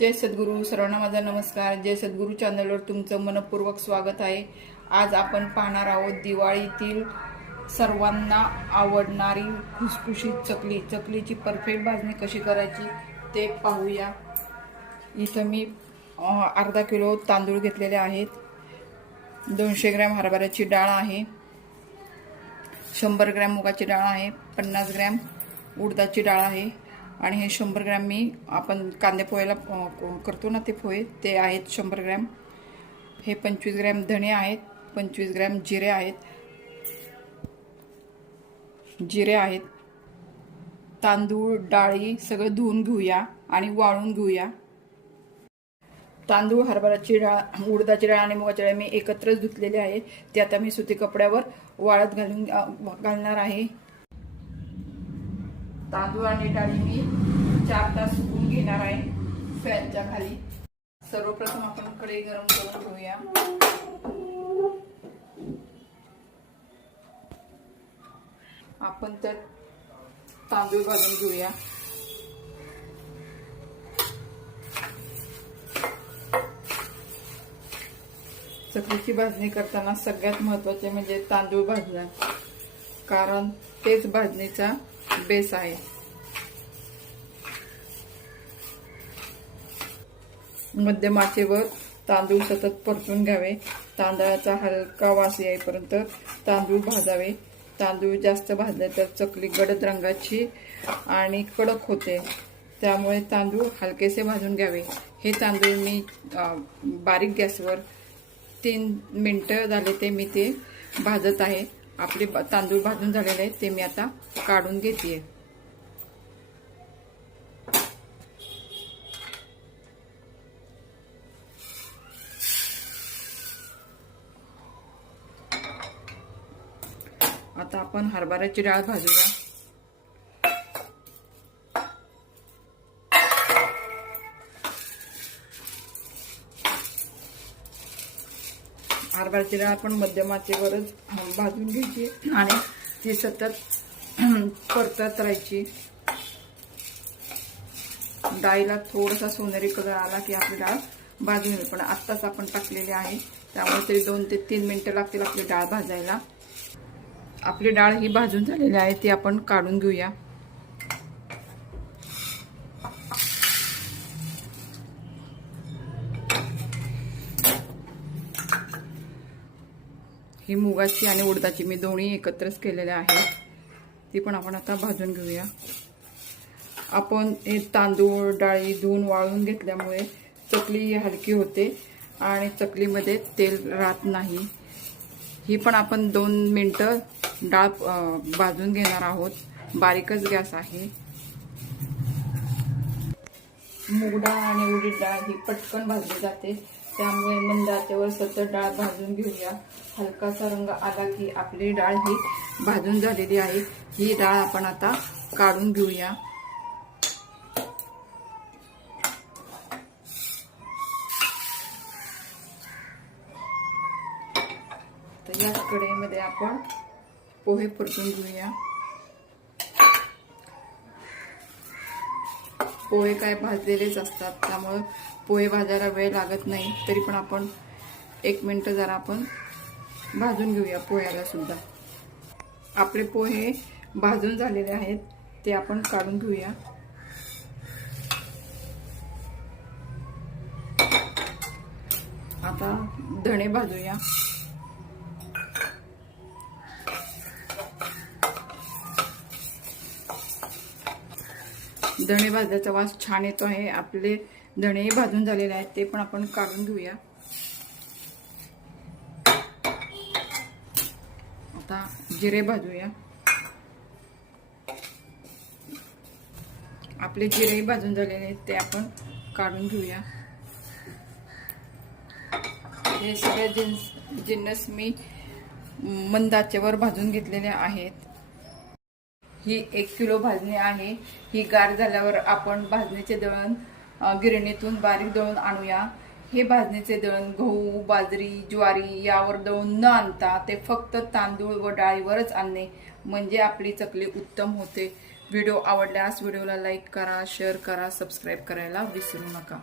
जय सद्गुरू सर्वांना माझा नमस्कार. जय सद्गुरू चॅनलवर तुमचं मनपूर्वक स्वागत आहे. आज आपण पाहणार आहोत दिवाळीतील सर्वांना आवडणारी खुसखुशीत चकली. चकलीची परफेक्ट भाजणी कशी करायची ते पाहूया. इथं मी अर्धा किलो तांदूळ घेतलेले आहेत. दोनशे ग्रॅम हरभऱ्याची डाळ आहे. शंभर ग्रॅम मुगाची डाळ आहे. पन्नास ग्रॅम उडदाची डाळ आहे. आणि हे शंभर ग्रॅम मी आपण कांदे पोह्याला करतो ना ते पोहे ते आहेत शंभर ग्रॅम. हे पंचवीस ग्रॅम धणे आहेत पंचवीस ग्रॅम जिरे आहेत. जिरे आहेत. तांदूळ डाळी सगळं धुवून घेऊया आणि वाळून घेऊया. तांदूळ हरभराची डाळ उडदाची डाळ आणि मुगाची डाळ मी एकत्रच धुतलेली आहे. ते आता मी सुती कपड्यावर वाळत घालून घालणार आहे. तांदूळ आणि डाळी मी चार तास सुकून घेणार आहे फॅनच्या खाली. सर्वप्रथम आपण कढई गरम करून घेऊया. आपण तर तांदूळ भाजून घेऊया. चकलीची भाजणी करताना सगळ्यात महत्त्वाचे म्हणजे तांदूळ भाजणं कारण तेच भाजणीचा बेस आहे. मध्यम आचेवर तांदूळ सतत परतून घ्यावे. तांदळाचा हलका वास येईपर्यंत तांदूळ भाजावे. तांदूळ जास्त भाजले तर चकली गडद रंगाची आणि कडक होते. त्यामुळे तांदूळ हलकेसे भाजून घ्यावे. हे तांदूळ मी बारीक गॅसवर तीन मिनटं झाले ते मी ते भाजत आहे. आपले तांदूळ भाजून झालेले आहेत ते मी आता काढून घेते आता आपण हरभऱ्याची डाळ भाजूया. हरभराची डाळ आपण मध्यम आचेवरच भाजून घ्यायची आणि ती सतत परतत राहायची. डाळीला थोडासा सोनेरी कलर आला की आपली डाळ भाजून येईल. पण आत्ताच आपण टाकलेली आहे. त्यामुळे तरी दोन ते तीन मिनटं लागतील आपली डाळ भाजायला. आपली डाळ ही भाजून झालेली आहे ती आपण काढून घेऊया. ही मुगाची आणि उडदाची मी दोन्ही एकत्रच केलेल्या आहेत. ती पण आपण आता भाजून घेऊया. आपण हे तांदूळ डाळी धुवून वाळून घेतल्यामुळे चकली हलकी होते आणि चकलीमध्ये तेल राहत नाही. ही पण आपण दोन मिनटं डाळ भाजून घेणार आहोत. बारीकच गॅस आहे. मूग डाळ आणि उडीद डाळ ही पटकन भाजली जाते. त्यामुळे मंद आचेवर सतत डाळ भाजून घेऊया. हलकासा रंग आला की आपली डाळ ही भाजून झालेली आहे. ही डाळ आपण आता काढून घेऊया. तर याच कढईमध्ये आपण पोहे परतून घेऊया. पोहे काय भाजलेलेच असतात. त्यामुळं पोहे भाजायला वेळ लागत नाही. तरी पण आपण एक मिनटं जरा आपण भाजून घेऊया पोह्याला सुद्धा. आपले पोहे भाजून झालेले आहेत. ते आपण काढून घेऊया. आता धणे भाजूया. धणे भाजल्याचा वास छान येतो आहे. आपले धणे भाजून झालेले आहेत ते पण आपण काढून घेऊया. आता जिरे भाजूया. आपले जिरे भाजून झालेले आहेत ते आपण काढून घेऊया. हे सगळे जिन्स जिन्नस मी मंदाचेवर भाजून घेतलेले आहेत. ही एक किलो भाजणी आहे. ही गार झाल्यावर आपण भाजणीचे दळण गिरणीतून बारीक दळून आणूया. हे भाजणीचे दळण गहू बाजरी ज्वारी यावर दळून न आणता ते फक्त तांदूळ व डाळीवरच आणणे म्हणजे आपली चकली उत्तम होते. व्हिडिओ आवडल्यास व्हिडिओला लाईक करा शेअर करा सबस्क्राईब करायला विसरू नका.